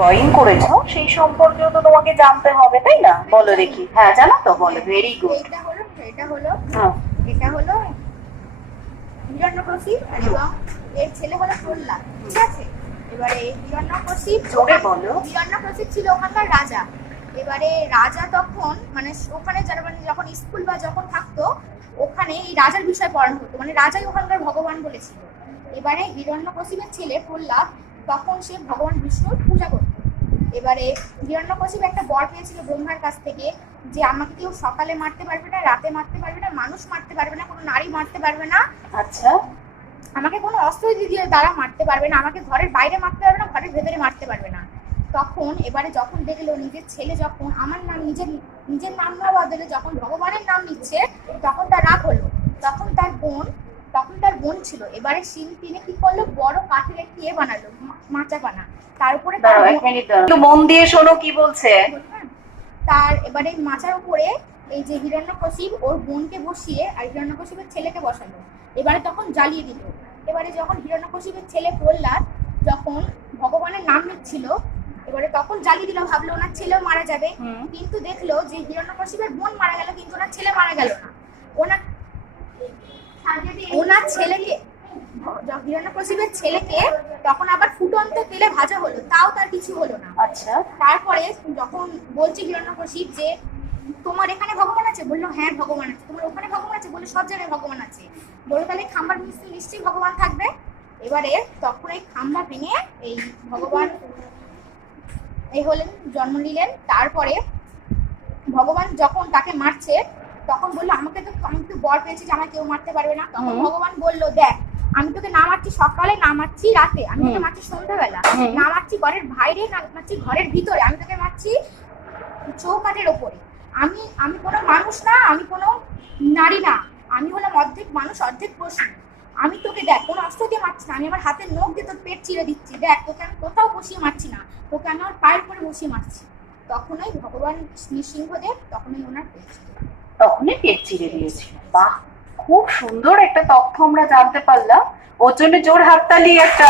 Drawing করেছো সেই সম্পর্কেও তো তোমাকে জানতে হবে, তাই না? বলো দেখি। হ্যাঁ জানো তো, বলো। Very good. এটা হলো হিরণ্যকশিপ এবং এর ছেলে হলো প্রহ্লাদ, ঠিক আছে? এবারে হিরণ্যকশিপ ছিল ওখানকার রাজা। এবারে রাজা তখন মানে ওখানে যারা মানে যখন স্কুল বা যখন থাকতো ওখানে এই রাজার বিষয় পড়ানো হতো, মানে রাজাই ওখানকার ভগবান বলেছিল। এবারে হিরণ্যকশিপের ছেলে প্রহ্লাদ তখন সে ভগবান বিষ্ণুর পূজা করত। এবারে হিরণ্যকশিপ একটা বর পেয়েছিল ব্রহ্মার কাছ থেকে যে আমাকে কেউ সকালে মারতে পারবে না, রাতে মারতে পারবে না, মানুষ মারতে পারবে না, কোনো নারী মারতে পারবে না। আচ্ছা, আমাকে কোনো অস্ত্র দিয়ে দ্বারা মারতে পারবে না, আমাকে ঘরের বাইরে মারতে পারবে না, ঘরের ভেতরে মারতে পারবে না। তখন এবারে যখন দেখলো নিজের ছেলে যখন আমার নাম নিজের নাম না বদলে যখন ভগবানের নাম নিচ্ছে তখন তার রাগ হলো। তখন তার বোন ছিল। এবারে তিনি কি করলো, বড় কাঠের একটি বানালো, মাচা বানা। তার উপরে মন দিয়ে শোনো কি বলছে। তার এবারে মাচার উপরে এই যে হিরণ্যকশিপ ওর বোনকে বসিয়ে আর হিরণ্যকশিপের ছেলেকে বসালো। এবারে তখন জ্বালিয়ে দিল। এবারে যখন হিরণ্যকশিপের ছেলে প্রহ্লাদ যখন ভগবানের নাম নিচ্ছিল এবারে তখন জ্বালিয়ে দিল, ভাবলো ওনার ছেলেও মারা যাবে। কিন্তু দেখলো যে হিরণ্যকশিপের বোন মারা গেল কিন্তু ওনার ছেলে মারা গেল না। ওনার ছেলেকে হিরণ্যকশিপের ছেলেকে তখন আবার ফুটন্ত তেলে ভাজা হলো, তাও তার কিছু হলো না। আচ্ছা, তারপরে যখন বলছে হিরণ্যকশিপ যে তোমার এখানে ভগবান আছে, বললো হ্যাঁ ভগবান আছে। তোমার ওখানে ভগবান আছে, বললো সব জায়গায় ভগবান আছে। বললো তাহলে খাম্বার নিশ্চয়ই ভগবান থাকবে। এবারে তখন এই খাম্বা ভেঙে এই ভগবান জন্ম নিলেন। তারপরে ভগবান যখন তাকে মারছে তখন বললো আমি তো বর পেয়েছি যে আমাকে কেউ মারতে পারবে না। তখন ভগবান বললো দেখ আমি তোকে না মারছি সকালে, না মারছি রাতে, আমি তোকে মারছি সন্ধ্যাবেলা, না মারছি ঘরের বাইরে, না মারছি ঘরের ভিতরে, আমি তোকে মারছি চৌকাঠের ওপরে। আমি কোনো মানুষ না, আমি কোনো নারী না, আমি হলাম অর্ধেক মানুষ অর্ধেক পশু। আমি তোকে দেখ কোনো অস্ত্র দিয়ে মারছি না, আমি আমার হাতের নখ দিয়ে তোর পেট চিরে দিচ্ছি। দেখ তোকে আমি কোথাও বসিয়ে মারছি না, তোকে আমি আমার পায়ের উপরে বসিয়ে মারছি। তখনই ভগবান নৃসিংহদেব তখনই ওনার পেট চিরে দিয়েছিল। বাহ, খুব সুন্দর একটা তথ্য আমরা জানতে পারলাম। ওর জন্য জোর হাততালি একটা।